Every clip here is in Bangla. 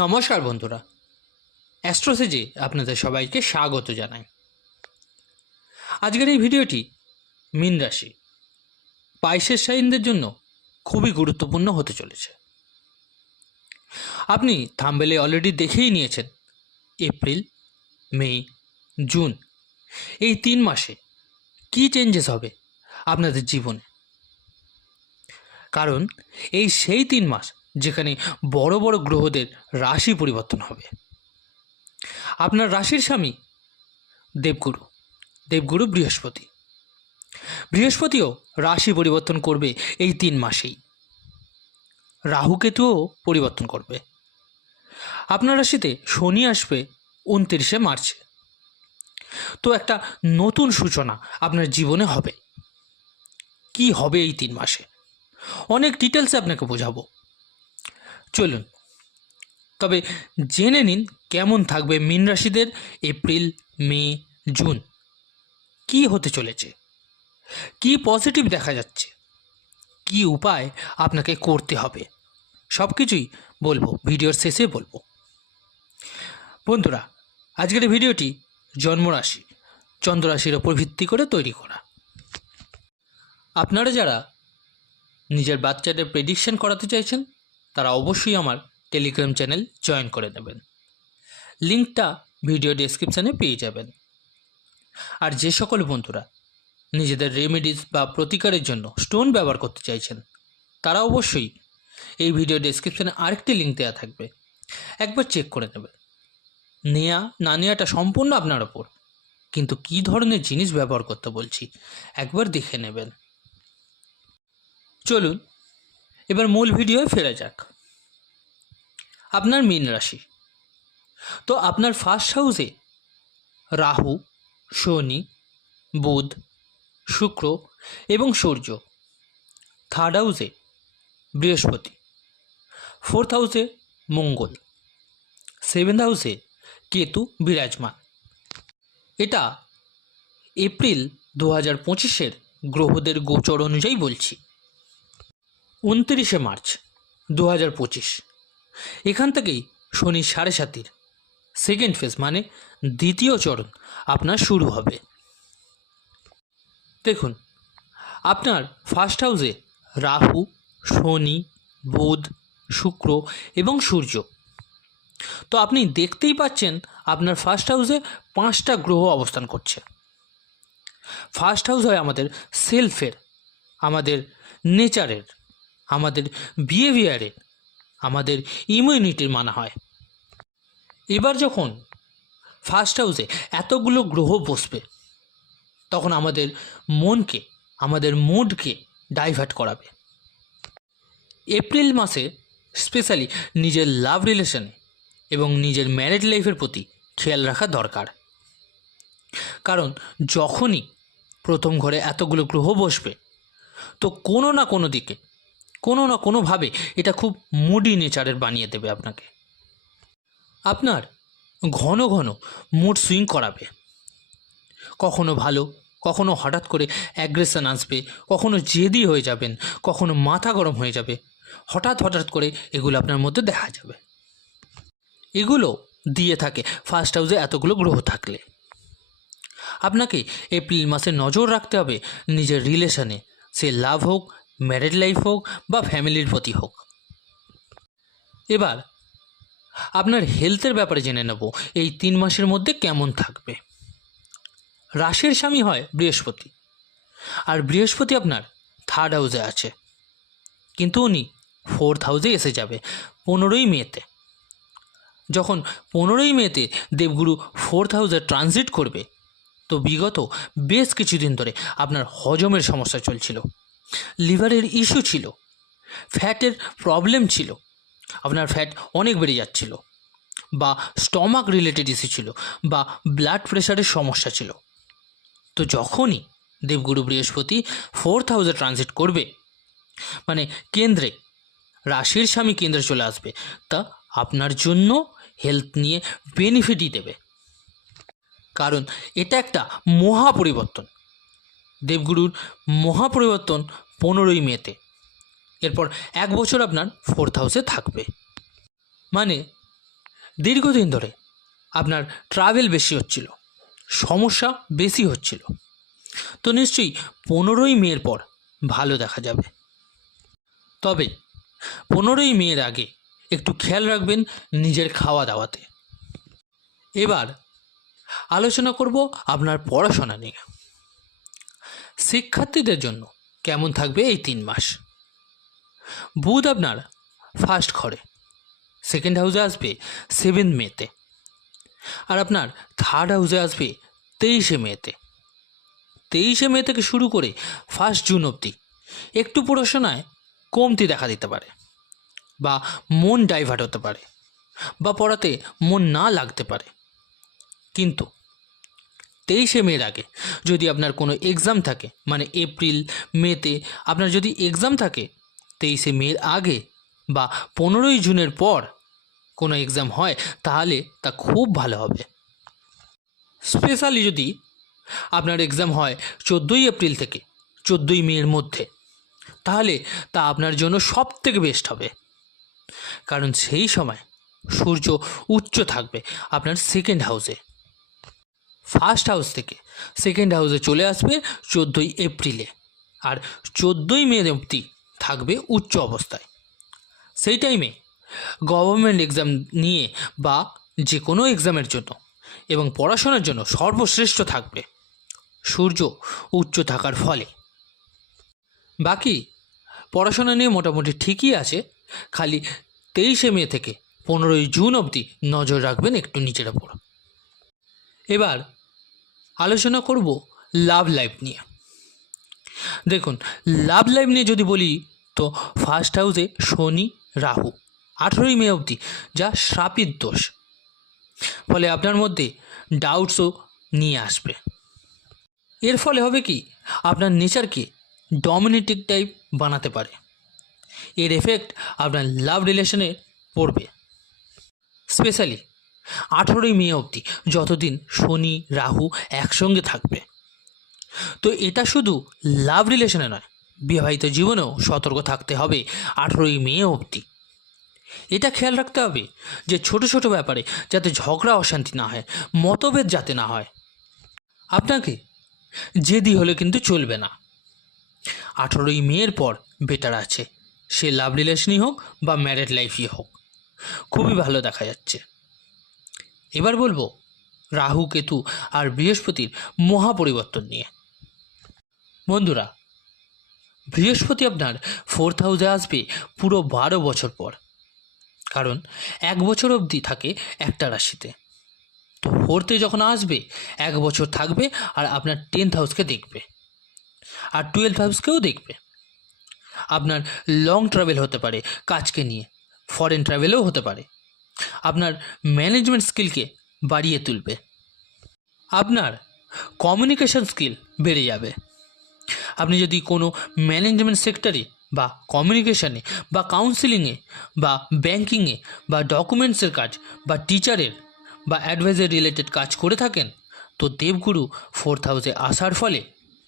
নমস্কার বন্ধুরা, অ্যাস্ট্রোসেজে আপনাদের সবাইকে স্বাগত জানাই। আজকের এই ভিডিওটি মীন রাশি পাইসের সাইনদের জন্য খুবই গুরুত্বপূর্ণ হতে চলেছে। আপনি থাম্বনেলে অলরেডি দেখেই নিয়েছেন এপ্রিল, মে, জুন এই 3 মাসে কী চেঞ্জেস হবে আপনাদের জীবনে। কারণ এই সেই 3 মাস যেখানে বড় বড় গ্রহদের রাশি পরিবর্তন হবে। আপনার রাশির স্বামী দেবগুরু বৃহস্পতিও রাশি পরিবর্তন করবে এই 3 মাসেই। রাহুকেতুও পরিবর্তন করবে। আপনার রাশিতে শনি আসবে 29শে মার্চে। তো একটা নতুন সূচনা আপনার জীবনে হবে। কি হবে এই 3 মাসে অনেক ডিটেলসে আপনাকে বোঝাবো। চলুন তবে জেনে নিন কেমন থাকবে মীন রাশিদের এপ্রিল, মে, জুন। কি হতে চলেছে, কি পজিটিভ দেখা যাচ্ছে, কি উপায় আপনাকে করতে হবে, সব কিছুই বলবো, ভিডিওর শেষে বলবো। বন্ধুরা, আজকের ভিডিওটি জন্মরাশি চন্দ্ররাশির ওপর ভিত্তি করে তৈরি করা। আপনারা যারা নিজের বাচ্চাদের প্রেডিকশন করাতে চাইছেন তারা অবশ্যই আমার টেলিগ্রাম চ্যানেল জয়েন করে নেবেন। লিঙ্কটা ভিডিও ডেসক্রিপশানে পেয়ে যাবেন। আর যে সকল বন্ধুরা নিজেদের রেমেডিস বা প্রতিকারের জন্য স্টোন ব্যবহার করতে চাইছেন তারা অবশ্যই এই ভিডিও ডেসক্রিপশানে আরেকটি লিঙ্ক দেওয়া থাকবে, একবার চেক করে নেবেন। নেওয়া না নেওয়াটা সম্পূর্ণ আপনার ওপর, কিন্তু কী ধরনের জিনিস ব্যবহার করতে বলছি একবার দেখে নেবেন। চলুন এবার মূল ভিডিওয়ে ফেরা যাক। আপনার মীন রাশি, তো আপনার ফার্স্ট হাউসে রাহু, শনি, বুধ, শুক্র এবং সূর্য। থার্ড হাউসে বৃহস্পতি, ফোর্থ হাউসে মঙ্গল, সেভেন্থ হাউসে কেতু বিরাজমান। এটা এপ্রিল 2025-এর গ্রহদের গোচর অনুযায়ী বলছি। 29শে মার্চ 2025 এখান থেকেই শনি 7.5 সেকেন্ড ফেজ মানে দ্বিতীয় চরণ আপনার শুরু হবে। দেখুন, আপনার ফার্স্ট হাউসে রাহু, শনি, বুধ, শুক্র এবং সূর্য। তো আপনি দেখতেই পাচ্ছেন আপনার ফার্স্ট হাউসে 5টা গ্রহ অবস্থান করছে। ফার্স্ট হাউস হয় আমাদের সেলফের, আমাদের নেচারের, আমাদের বিহেভিয়ারের, আমাদের ইমিউনিটির মানা হয়। এবার যখন ফার্স্ট হাউসে এতগুলো গ্রহ বসবে তখন আমাদের মনকে, আমাদের মুডকে ডাইভার্ট করাবে। এপ্রিল মাসে স্পেশালি নিজের লাভ রিলেশনে এবং নিজের ম্যারিড লাইফের প্রতি খেয়াল রাখা দরকার। কারণ যখনই প্রথম ঘরে এতগুলো গ্রহ বসবে তো কোনো না কোনো দিকে, কোনো না কোনোভাবে এটা খুব মুডি নেচারের বানিয়ে দেবে আপনাকে। আপনার ঘন ঘন মুড সুইং করাবে। কখনো ভালো, কখনো হঠাৎ করে অ্যাগ্রেশন আসবে, কখনো জেদি হয়ে যাবেন, কখনো মাথা গরম হয়ে যাবে। হঠাৎ করে এগুলো আপনার মধ্যে দেখা যাবে। এগুলো দিয়ে থাকে ফার্স্ট হাউসে এতগুলো গ্রহ থাকলে। আপনাকে এপ্রিল মাসে নজর রাখতে হবে নিজের রিলেশনে, সে লাভ হোক, ম্যারিড লাইফ হোক বা ফ্যামিলির প্রতি হোক। এবার আপনার হেলথের ব্যাপারে জেনে নেব এই 3 মাসের মধ্যে কেমন থাকবে। রাশির স্বামী হয় বৃহস্পতি, আর বৃহস্পতি আপনার থার্ড হাউসে আছে, কিন্তু উনি ফোর্থ হাউসে এসে যাবে 15ই মেতে। যখন 15ই মেতে দেবগুরু ফোর্থ হাউসে ট্রানজিট করবে তো বিগত বেশ কিছুদিন ধরে আপনার হজমের সমস্যা চলছিল, লিভারের ইস্যু ছিল, ফ্যাটের প্রবলেম ছিল, আপনার ফ্যাট অনেক বেড়ে যাচ্ছিল, বা স্টমাক রিলেটেড ইস্যু ছিল, বা ব্লাড প্রেশারের সমস্যা ছিল। তো যখনই দেবগুরু বৃহস্পতি ফোর্থ হাউসে ট্রানজিট করবে মানে কেন্দ্রে, রাশির স্বামী কেন্দ্রে চলে আসবে, তা আপনার জন্য হেলথ নিয়ে বেনিফিটই দেবে। কারণ এটা একটা মহাপরিবর্তন, দেবগুরুর মহাপরিবর্তন 15ই মেতে। এরপর 1 বছর আপনার ফোর্থ হাউসে থাকবে, মানে দীর্ঘদিন ধরে আপনার ট্রাভেল বেশি হচ্ছিল, সমস্যা বেশি হচ্ছিল, তো নিশ্চয়ই 15ই মের পর ভালো দেখা যাবে। তবে 15ই মের আগে একটু খেয়াল রাখবেন নিজের খাওয়া দাওয়াতে। এবার আলোচনা করব আপনার পড়াশোনা নিয়ে। শিক্ষার্থীদের জন্য কেমন থাকবে এই 3 মাস? বুধ আপনার ফার্স্ট ঘরে, সেকেন্ড হাউসে আসবে 7 মেতে, আর আপনার থার্ড হাউসে আসবে 23শে মেতে। 23শে মে থেকে শুরু করে 1 জুন অবধি একটু পড়াশোনায় কমতি দেখা দিতে পারে, বা মন ডাইভার্ট হতে পারে, বা পড়াতে মন না লাগতে পারে। কিন্তু 23শে মের আগে যদি আপনার কোনো এক্সাম থাকে, মানে এপ্রিল মেতে আপনার যদি এক্সাম থাকে, 23শে মের আগে বা 15ই জুনের পর কোনো এক্সাম হয়, তাহলে তা খুব ভালো হবে। স্পেশালি যদি আপনার এক্সাম হয় 14ই এপ্রিল থেকে 14ই মের মধ্যে, তাহলে তা আপনার জন্য সব থেকে বেস্ট হবে। কারণ সেই সময় সূর্য উচ্চ থাকবে আপনার সেকেন্ড হাউসে। ফার্স্ট হাউস থেকে সেকেন্ড হাউসে চলে আসবে 14ই এপ্রিলে, আর 14ই মে অবধি থাকবে উচ্চ অবস্থায়। সেই টাইমে গভর্নমেন্ট এক্সাম নিয়ে বা যে কোনো এক্সামের জন্য এবং পড়াশোনার জন্য সর্বশ্রেষ্ঠ থাকবে সূর্য উচ্চ থাকার ফলে। বাকি পড়াশোনা নিয়ে মোটামুটি ঠিকই আছে, খালি 23শে মে থেকে 15ই জুন অবধি নজর রাখবেন একটু নিজের ওপর। এবার আলোচনা করব লাভ লাইফ নিয়ে। দেখুন, লাভ লাইফ নিয়ে যদি বলি, তো ফার্স্ট হাউসে শনি রাহু 18ই মে অবধি, যা শ্রাপিত দোষ, ফলে আপনার মধ্যে ডাউটসও নিয়ে আসবে। এর ফলে হবে কি, আপনার নেচারকে ডমিনেটিং টাইপ বানাতে পারে। এর এফেক্ট আপনার লাভ রিলেশনে পড়বে, স্পেশালি 18ই মে অবধি, যতদিন শনি রাহু একসঙ্গে থাকবে। তো এটা শুধু লাভ রিলেশনে নয়, বিবাহিত জীবনেও সতর্ক থাকতে হবে 18ই মে অবধি। এটা খেয়াল রাখতে হবে যে ছোট ছোট ব্যাপারে যাতে ঝগড়া অশান্তি না হয়, মতভেদ যাতে না হয়। আপনাকে জেদি হলে কিন্তু চলবে না। 18ই মের পর বেটার আছে, সে লাভ রিলেশনই হোক বা ম্যারেড লাইফই হোক, খুবই ভালো দেখা যাচ্ছে। এবার বলবো রাহু কেতু আর বৃহস্পতির মহা পরিবর্তন নিয়ে। বন্ধুরা, বৃহস্পতি আপনার 4th হাউসে আসবে পুরো 12 বছর পর, কারণ 1 বছর অবধি থাকে একটা রাশিতে। তো 4th যখন আসবে 1 বছর থাকবে, আর আপনার 10th হাউসকে দেখবে, আর 12th হাউসকেও দেখবে। আপনার লং ট্রাভেল হতে পারে কাজকে নিয়ে, ফরেন ট্রাভেলও হতে পারে। আপনার ম্যানেজমেন্ট স্কিলকে বাড়িয়ে তুলবে, আপনার কমিউনিকেশন স্কিল বেড়ে যাবে। আপনি যদি কোনো ম্যানেজমেন্ট সেক্টরে বা কমিউনিকেশনে বা কাউন্সিলিংয়ে বা ব্যাংকিংয়ে বা ডকুমেন্টসের কাজ বা টিচারের বা অ্যাডভাইজার রিলেটেড কাজ করে থাকেন, তো দেবগুরু 4th হাউসে আসার ফলে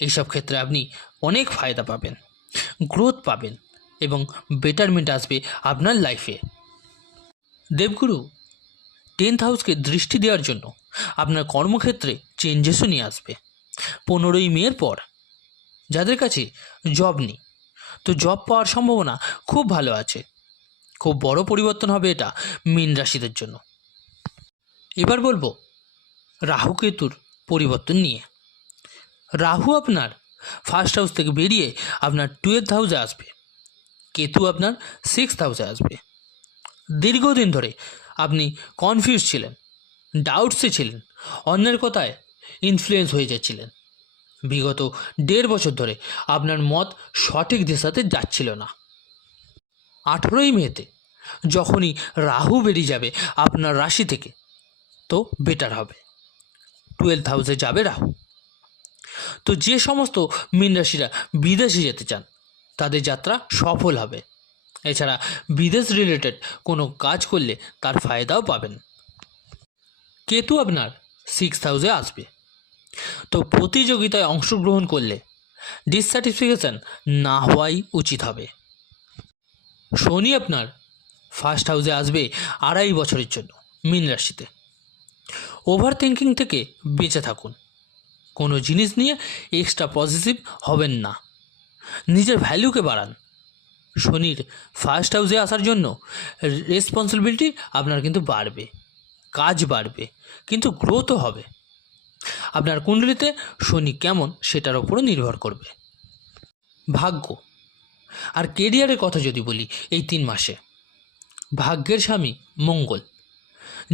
এইসব ক্ষেত্রে আপনি অনেক ফায়দা পাবেন, গ্রোথ পাবেন এবং বেটারমেন্ট আসবে আপনার লাইফে। দেবগুরু 10th হাউসকে দৃষ্টি দেওয়ার জন্য আপনার কর্মক্ষেত্রে চেঞ্জেসও নিয়ে আসবে 15ই মের পর। যাদের কাছে জব নেই, তো জব পাওয়ার সম্ভাবনা খুব ভালো আছে। খুব বড় পরিবর্তন হবে এটা মীন রাশিদের জন্য। এবার বলবো রাহু কেতুর পরিবর্তন নিয়ে। রাহু আপনার ফার্স্ট হাউস থেকে বেরিয়ে আপনার 12th হাউসে আসবে, কেতু আপনার 6th হাউসে আসবে। দীর্ঘদিন ধরে আপনি কনফিউজ ছিলেন, ডাউটসে ছিলেন, অন্যের কথায় ইনফ্লুয়েন্স হয়ে যাচ্ছিলেন। বিগত 1.5 বছর ধরে আপনার মত সঠিক দিশাতে যাচ্ছিল না। 18ই মেতে যখনই রাহু বেরিয়ে যাবে আপনার রাশি থেকে, তো বেটার হবে। 12th হাউসে যাবে রাহু। তো যে সমস্ত মীন রাশিরা বিদেশে যেতে চান, তাদের যাত্রা সফল হবে। এছাড়া বিদেশ রিলেটেড কোনো কাজ করলে তার ফায়দাও পাবেন। কেতু আপনার 6th হাউসে আসবে, তো প্রতিযোগিতায় অংশগ্রহণ করলে ডিসস্যাটিসফ্যাকশন না হওয়াই উচিত হবে। শনি আপনার ফার্স্ট হাউসে আসবে 2.5 বছরের জন্য, মীন রাশিতে। ওভার থিঙ্কিং থেকে বেঁচে থাকুন। কোনো জিনিস নিয়ে এক্সট্রা পজিটিভ হবেন না। নিজের ভ্যালুকে বাড়ান। শনির ফার্স্ট হাউসে আসার জন্য রেসপন্সিবিলিটি আপনার কিন্তু বাড়বে, কাজ বাড়বে, কিন্তু গ্রোথও হবে। আপনার কুণ্ডলিতে শনি কেমন সেটার ওপরও নির্ভর করবে। ভাগ্য আর কেরিয়ারের কথা যদি বলি, এই 3 মাসে ভাগ্যের স্বামী মঙ্গল,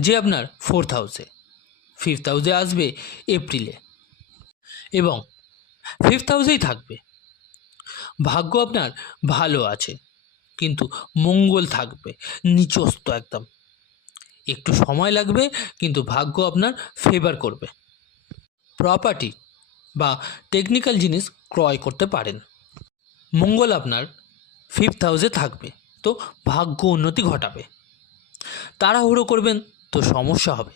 যে আপনার 4th হাউসে, 5th হাউসে আসবে এপ্রিলে এবং 5th হাউসেই থাকবে। ভাগ্য আপনার ভালো আছে, কিন্তু মঙ্গল থাকবে নিচস্ত একদম। একটু সময় লাগবে, কিন্তু ভাগ্য আপনার ফেভার করবে। প্রপার্টি বা টেকনিক্যাল জিনিস ক্রয় করতে পারেন। মঙ্গল আপনার 5th হাউসে থাকবে, তো ভাগ্য উন্নতি ঘটাবে। তাড়াহুড়ো করবেন তো সমস্যা হবে।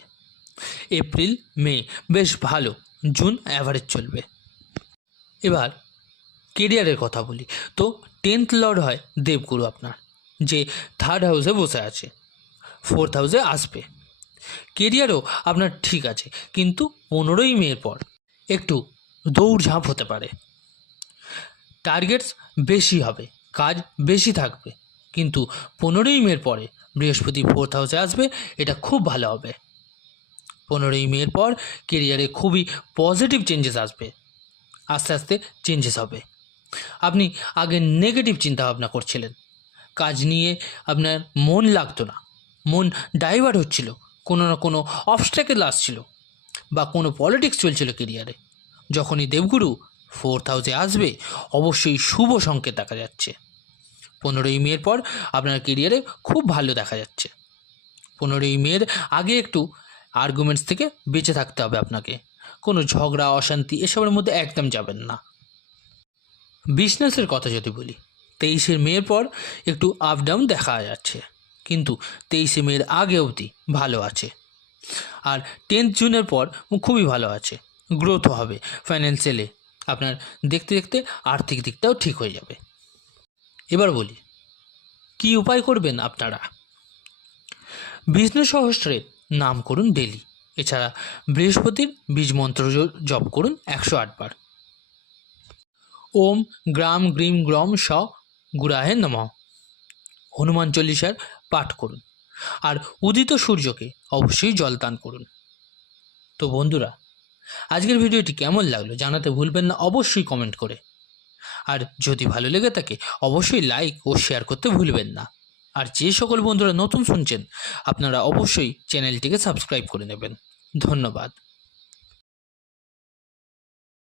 এপ্রিল মে বেশ ভালো, জুন অ্যাভারেজ চলবে। এবার কেরিয়ারের কথা বলি, তো 10th লর্ড হয় দেবগুরু আপনার, যে 3rd হাউসে বসে আছে, 4th হাউসে আসবে। কেরিয়ারও আপনার ঠিক আছে, কিন্তু 15ই মের পর একটু দৌড়ঝাঁপ হতে পারে। টার্গেটস বেশি হবে, কাজ বেশি থাকবে, কিন্তু 15ই মের পরে বৃহস্পতি 4th হাউসে আসবে, এটা খুব ভালো হবে। 15ই মের পর কেরিয়ারে খুবই পজিটিভ চেঞ্জেস আসবে। আস্তে আস্তে চেঞ্জেস হবে। আপনি আগে নেগেটিভ চিন্তাভাবনা করছিলেন, কাজ নিয়ে আপনার মন লাগতো না, মন ডাইভার্ট হচ্ছিল, কোনো না কোনো অবস্ট্যাকেল আসছিল, বা কোনো পলিটিক্স চলছিল কেরিয়ারে। যখনই দেবগুরু 4th হাউসে আসবে, অবশ্যই শুভ সংকেত দেখা যাচ্ছে। 15ই মের পর আপনার কেরিয়ারে খুব ভালো দেখা যাচ্ছে। 15ই মের আগে একটু আর্গুমেন্টস থেকে বেঁচে থাকতে হবে আপনাকে। কোনো ঝগড়া অশান্তি এসবের মধ্যে একদম যাবেন না। বিজনেসের কথা যদি বলি, 23শে মের পর একটু আপ ডাউন দেখা যাচ্ছে, কিন্তু 23শে মের আগে অবধি ভালো আছে। আর 10th জুনের পর খুবই ভালো আছে, গ্রোথও হবে ফাইন্যান্সিয়ালে। আপনার দেখতে দেখতে আর্থিক দিকটাও ঠিক হয়ে যাবে। এবার বলি কি উপায় করবেন আপনারা। বিষ্ণু সহস্রের নাম করুন ডেলি। এছাড়া বৃহস্পতির বীজ মন্ত্র জপ করুন 108 বার। ওম গ্রাম গ্রিম গ্রম স গুরাহে নমঃ হনুমান চল্লিশার পাঠ করুন। আর উদিত সূর্যকে অবশ্যই জলদান করুন। তো বন্ধুরা, আজকের ভিডিওটি কেমন লাগলো জানাতে ভুলবেন না অবশ্যই কমেন্ট করে। আর যদি ভালো লেগে থাকে অবশ্যই লাইক ও শেয়ার করতে ভুলবেন না। আর যে সকল বন্ধুরা নতুন শুনছেন, আপনারা অবশ্যই চ্যানেলটিকে সাবস্ক্রাইব করে নেবেন। ধন্যবাদ।